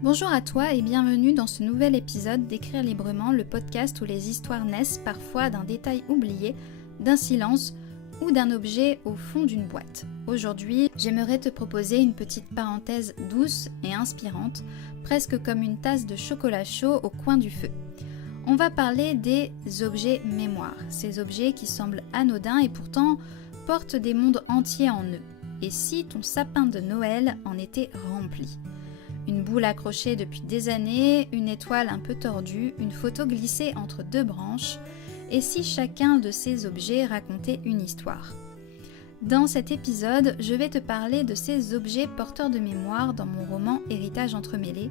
Bonjour à toi et bienvenue dans ce nouvel épisode d'Écrire librement, le podcast où les histoires naissent parfois d'un détail oublié, d'un silence ou d'un objet au fond d'une boîte. Aujourd'hui, j'aimerais te proposer une petite parenthèse douce et inspirante, presque comme une tasse de chocolat chaud au coin du feu. On va parler des objets mémoire, ces objets qui semblent anodins et pourtant portent des mondes entiers en eux. Et si ton sapin de Noël en était rempli ? Une boule accrochée depuis des années, une étoile un peu tordue, une photo glissée entre deux branches, et si chacun de ces objets racontait une histoire ? Dans cet épisode, je vais te parler de ces objets porteurs de mémoire dans mon roman Héritage entremêlé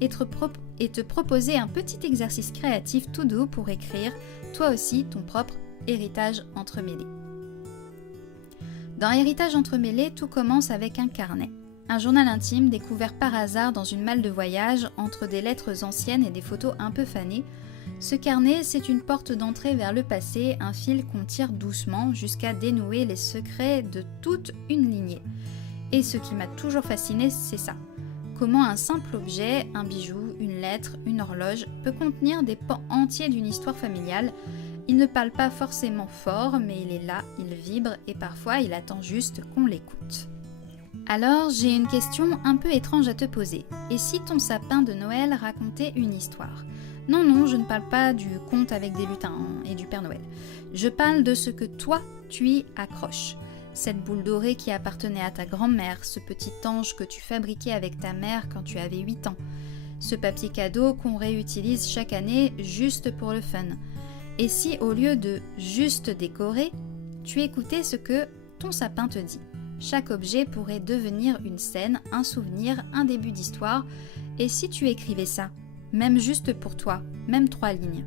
et te proposer un petit exercice créatif tout doux pour écrire, toi aussi, ton propre héritage entremêlé. Dans Héritage entremêlé, tout commence avec un carnet. Un journal intime découvert par hasard dans une malle de voyage entre des lettres anciennes et des photos un peu fanées. Ce carnet, c'est une porte d'entrée vers le passé, un fil qu'on tire doucement jusqu'à dénouer les secrets de toute une lignée. Et ce qui m'a toujours fasciné, c'est ça. Comment un simple objet, un bijou, une lettre, une horloge, peut contenir des pans entiers d'une histoire familiale. Il ne parle pas forcément fort, mais il est là, il vibre et parfois il attend juste qu'on l'écoute. Alors, j'ai une question un peu étrange à te poser. Et si ton sapin de Noël racontait une histoire ? Non, je ne parle pas du conte avec des lutins et du Père Noël. Je parle de ce que toi, tu y accroches. Cette boule dorée qui appartenait à ta grand-mère, ce petit ange que tu fabriquais avec ta mère quand tu avais 8 ans, ce papier cadeau qu'on réutilise chaque année juste pour le fun. Et si au lieu de juste décorer, tu écoutais ce que ton sapin te dit ? Chaque objet pourrait devenir une scène, un souvenir, un début d'histoire. Et si tu écrivais ça, même juste pour toi, même 3 lignes ?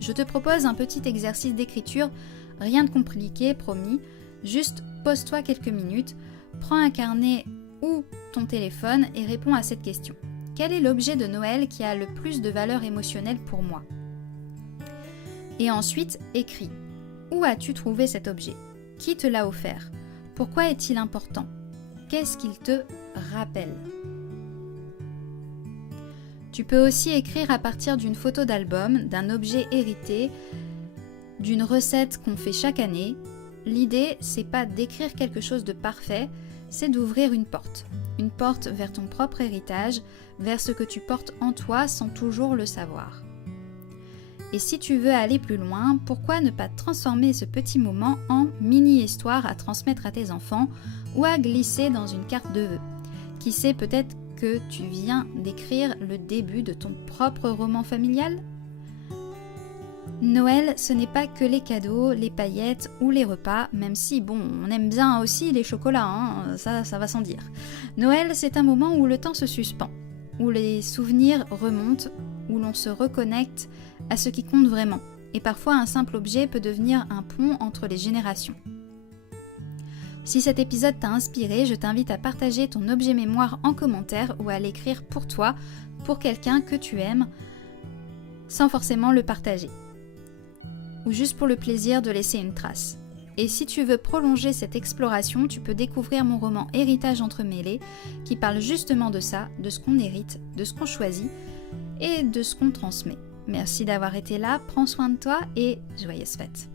Je te propose un petit exercice d'écriture, rien de compliqué, promis. Juste pose-toi quelques minutes, prends un carnet ou ton téléphone et réponds à cette question. Quel est l'objet de Noël qui a le plus de valeur émotionnelle pour moi ? Et ensuite, écris. Où as-tu trouvé cet objet ? Qui te l'a offert ? Pourquoi est-il important ? Qu'est-ce qu'il te rappelle ? Tu peux aussi écrire à partir d'une photo d'album, d'un objet hérité, d'une recette qu'on fait chaque année. L'idée, c'est pas d'écrire quelque chose de parfait, c'est d'ouvrir une porte vers ton propre héritage, vers ce que tu portes en toi sans toujours le savoir. Et si tu veux aller plus loin, pourquoi ne pas transformer ce petit moment en mini-histoire à transmettre à tes enfants ou à glisser dans une carte de vœux ? Qui sait, peut-être que tu viens d'écrire le début de ton propre roman familial ? Noël, ce n'est pas que les cadeaux, les paillettes ou les repas, même si, on aime bien aussi les chocolats, ça va sans dire. Noël, c'est un moment où le temps se suspend, où les souvenirs remontent, où l'on se reconnecte à ce qui compte vraiment. Et parfois, un simple objet peut devenir un pont entre les générations. Si cet épisode t'a inspiré, je t'invite à partager ton objet mémoire en commentaire ou à l'écrire pour toi, pour quelqu'un que tu aimes, sans forcément le partager. Ou juste pour le plaisir de laisser une trace. Et si tu veux prolonger cette exploration, tu peux découvrir mon roman Héritage entremêlé, qui parle justement de ça, de ce qu'on hérite, de ce qu'on choisit et de ce qu'on transmet. Merci d'avoir été là, prends soin de toi et joyeuses fêtes.